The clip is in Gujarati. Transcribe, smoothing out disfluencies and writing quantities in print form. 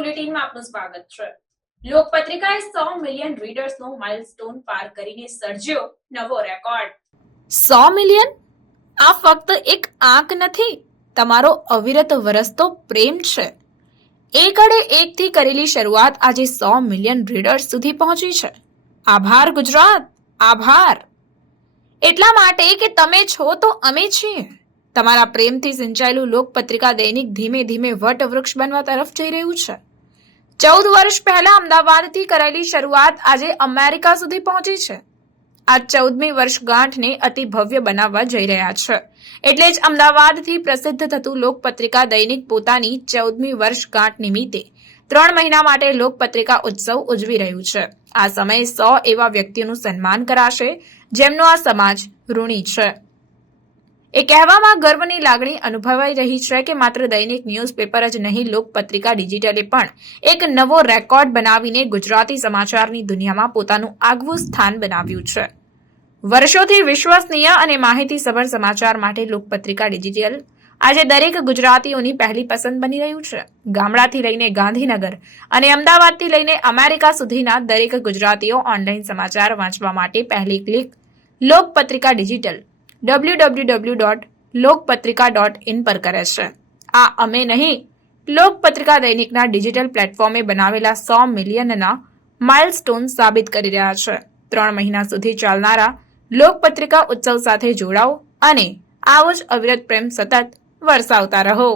બુલેટિનમાં આપનું સ્વાગત છે। લોકપત્રિકાએ 100 મિલિયન રીડર્સનો માઇલસ્ટોન પાર કરીને સર્જ્યો નવો રેકોર્ડ। 100 મિલિયન? આ ફક્ત એક આંક નથી, તમારો અવિરત વરસતો પ્રેમ છે। એકડે એકથી કરેલી શરૂઆત આજે 100 મિલિયન રીડર્સ સુધી પહોંચી છે। આભાર ગુજરાત, આભાર। એટલા માટે કે તમે છો તો અમે છીએ। તમારા પ્રેમથી સિંચાયેલું લોકપત્રિકા દૈનિક ધીમે ધીમે વટવૃક્ષ બનવા તરફ જઈ રહ્યું છે। 14 વર્ષ પહેલા અમદાવાદથી કરાયેલી શરૂઆત આજે અમેરિકા સુધી પહોંચી છે। આ 14મી વર્ષગાંઠને અતિ ભવ્ય બનાવવા જઈ રહ્યા છે। એટલે જ અમદાવાદથી પ્રસિદ્ધ થતું લોકપત્રિકા દૈનિક પોતાની 14મી વર્ષગાંઠ નિમિત્તે 3 મહિના માટે લોકપત્રિકા ઉત્સવ ઉજવી રહ્યું છે। આ સમયે 100 એવા વ્યક્તિઓનું સન્માન કરાશે જેમનો આ સમાજ ઋણી છે। એ કહેવામાં ગર્વની લાગણી અનુભવાઈ રહી છે કે માત્ર દૈનિક ન્યૂઝપેપર જ નહીં, લોકપત્રિકા ડિજિટલે પણ એક નવો રેકોર્ડ બનાવીને ગુજરાતી સમાચારની દુનિયામાં પોતાનું આગવું સ્થાન બનાવ્યું છે। વર્ષોથી વિશ્વસનીય અને માહિતીસભર સમાચાર માટે લોકપત્રિકા ડિજિટલ આજે દરેક ગુજરાતીઓની પહેલી પસંદ બની રહ્યું છે। ગામડાથી લઈને ગાંધીનગર અને અમદાવાદથી લઈને અમેરિકા સુધીના દરેક ગુજરાતીઓ ઓનલાઈન સમાચાર વાંચવા માટે પહેલી ક્લિક લોકપત્રિકા ડિજિટલ www.lokpatrika.in પર કરે છે। આ અમે નહીં, લોકપત્રિકા દૈનિકના ડિજિટલ પ્લેટફોર્મે બનાવેલા 100 મિલિયનના માઇલસ્ટોન સાબિત કરી રહ્યા છે। 3 મહિના સુધી ચાલનારા લોકપત્રિકા ઉત્સવ સાથે જોડાઓ અને આવો જ અવિરત પ્રેમ સતત વરસાવતા રહો।